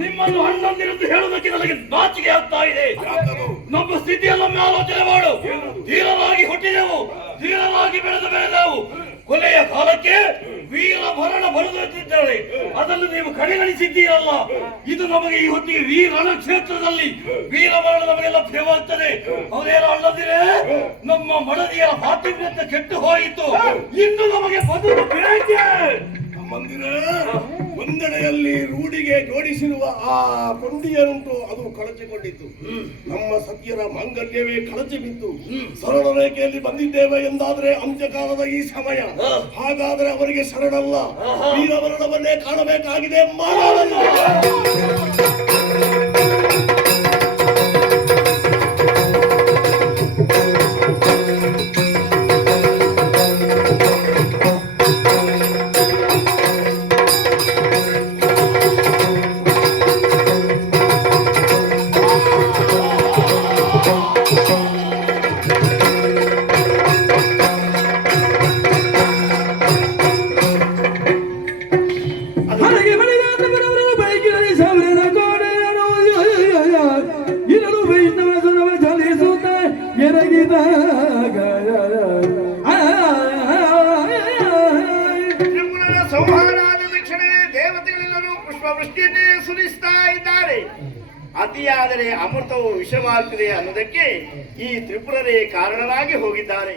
ನಿಮ್ಮನ್ನು ಅಣ್ಣಂದಿರಂದು ಹೇಳುವುದಕ್ಕೆ ನನಗೆ ನಾಚಿಕೆ ಆಗ್ತಾ ಇದೆ. ನಮ್ಮ ಸ್ಥಿತಿಯನ್ನೊಮ್ಮೆ ಆಲೋಚನೆ ಮಾಡು. ಧೀರರಾಗಿ ಹುಟ್ಟಿದೆವು, ಧೀರರಾಗಿ ಬೆಳೆದೆವು. ಕೊನೆಯ ಕಾಲಕ್ಕೆ ವೀರ ಭರಣ ಬರುತ್ತಿದ್ದಾಳೆ. ಅದನ್ನು ನೀವು ಕಡೆಗಣಿಸಿದ್ದೀರಲ್ಲ. ಇದು ನಮಗೆ ಈ ಹೊತ್ತಿಗೆ ವೀರಣ ಕ್ಷೇತ್ರದಲ್ಲಿ ವೀರ ಭರಣ ನಮಗೆ ಲಭ್ಯವಾಗ್ತದೆ. ಅವರೇನು ಅಲ್ಲದಿರೇ ನಮ್ಮ ಮಡದಿಯರ ಪಾತಿವ್ರತ್ಯ ಕೆಟ್ಟು ಹೋಯಿತು. ಇನ್ನು ನಮಗೆ ಬದುಕು ಬೇಕೆ. ಮಂದಿರ ಒಂದೆಡೆಯಲ್ಲಿ ರೂಢಿಗೆ ಜೋಡಿಸಿರುವ ಆ ಕೊಂಡಿಯನುಂಟು ಅದು ಕಳಚಿಕೊಂಡಿತ್ತು. ನಮ್ಮ ಸತಿಯರ ಮಾಂಗಲ್ಯವೇ ಕಳಚಿ ಬಿತ್ತು. ಸರಳ ರೇಖೆಯಲ್ಲಿ ಬಂದಿದ್ದೇವೆ ಎಂದಾದ್ರೆ ಅಂತ್ಯಕಾಲದ ಈ ಸಮಯ. ಹಾಗಾದ್ರೆ ಅವರಿಗೆ ಶರಣಲ್ಲ, ವೀರವರ್ಣವನ್ನೇ ಕಾಣಬೇಕಾಗಿದೆ. ಮಾನವಲ್ಲ ಸಂಹಾರಾದ ತಕ್ಷಣ ದೇವತೆಗಳೆಲ್ಲರೂ ಪುಷ್ಪವೃಷ್ಟಿಯನ್ನೇ ಸುರಿಸ್ತಾ ಇದ್ದಾರೆ. ಅತಿಯಾದರೆ ಅಮೃತವು ವಿಷವಾಗ್ತದೆ ಅನ್ನೋದಕ್ಕೆ ಈ ತ್ರಿಪುರರೇ ಕಾರಣರಾಗಿ ಹೋಗಿದ್ದಾರೆ.